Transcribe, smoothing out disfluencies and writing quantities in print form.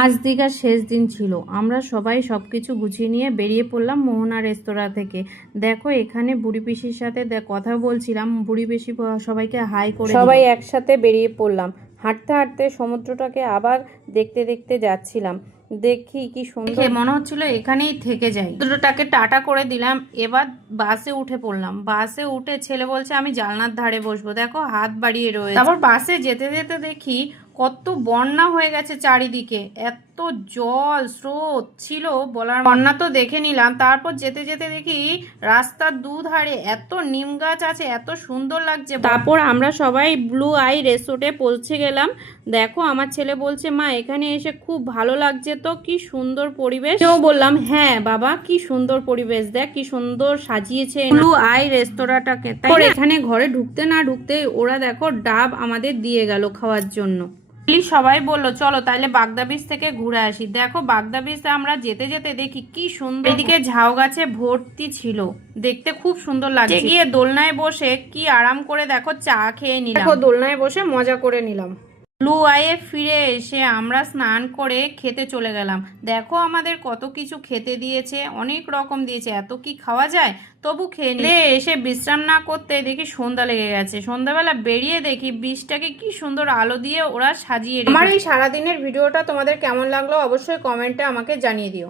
আজ দীঘার শেষ দিন ছিল। আমরা সবাই সবকিছু গুছিয়ে নিয়ে বেরিয়ে পড়লাম মোহনা রেস্তোরাঁ থেকে। দেখো এখানে বুড়ি পিসির সাথে কথা বলছিলাম, বুড়ি পিসি সবাইকে হাই করে সবাই একসাথে বেরিয়ে পড়লাম। হাঁটতে হাঁটতে সমুদ্রটাকে আবার দেখতে দেখতে যাচ্ছিলাম। দেখি কি সুন্দর, মনে হচ্ছিল এখানেই থেকে যাই। সমুদ্রটাকে টাটা করে দিলাম। এবার বাসে উঠে পড়লাম। বাসে উঠে ছেলে বলছে আমি জানলার ধারে বসবো, দেখো হাত বাড়িয়ে রয়েছে। তারপর বাসে যেতে যেতে দেখি কত বন্যা হয়ে গেছে চারিদিকে, এত জল স্রোত ছিল বলার। বন্যা তো দেখে নিলাম, তারপর যেতে যেতে দেখি রাস্তার দুধারে এত নিম গাছ আছে, এত সুন্দর লাগছে। তারপর আমরা সবাই ব্লু আই রিসোর্টে পৌঁছে গেলাম। দেখো আমার ছেলে বলছে মা এখানে এসে খুব ভালো লাগছে, তো কি সুন্দর পরিবেশ। আমিও বললাম হ্যাঁ বাবা কি সুন্দর পরিবেশ, দেখ কি সুন্দর সাজিয়েছে ব্লু আই রেস্তোরাঁটাকে। তাই এখানে ঘরে ঢুকতে না ঢুকতে ওরা দেখো ডাব আমাদের দিয়ে গেল খাওয়ার জন্য। সবাই বললো চলো তাহলে বাগদা বীচ থেকে ঘুরে আসি। দেখো বাগদা বীচে আমরা যেতে যেতে দেখি কি সুন্দর, এদিকে ঝাউ গাছে ভর্তি ছিল, দেখতে খুব সুন্দর লাগছে। গিয়ে দোলনায় বসে কি আরাম করে দেখো চা খেয়ে নিলাম। দেখো দোলনায় বসে মজা করে নিলাম। ব্লু আইয়ে ফিরে এসে আমরা স্নান করে খেতে চলে গেলাম। দেখো আমাদের কত কিছু খেতে দিয়েছে, অনেক রকম দিয়েছে, এত কি খাওয়া যায়, তবু খেয়ে নিয়ে এসে বিশ্রাম না করতে দেখি সন্ধ্যা লেগে গেছে। সন্ধ্যাবেলা বেরিয়ে দেখি বীজটাকে কি সুন্দর আলো দিয়ে ওরা সাজিয়ে রেখেছে। আমার এই সারাদিনের ভিডিওটা তোমাদের কেমন লাগলো অবশ্যই কমেন্টে আমাকে জানিয়ে দিও।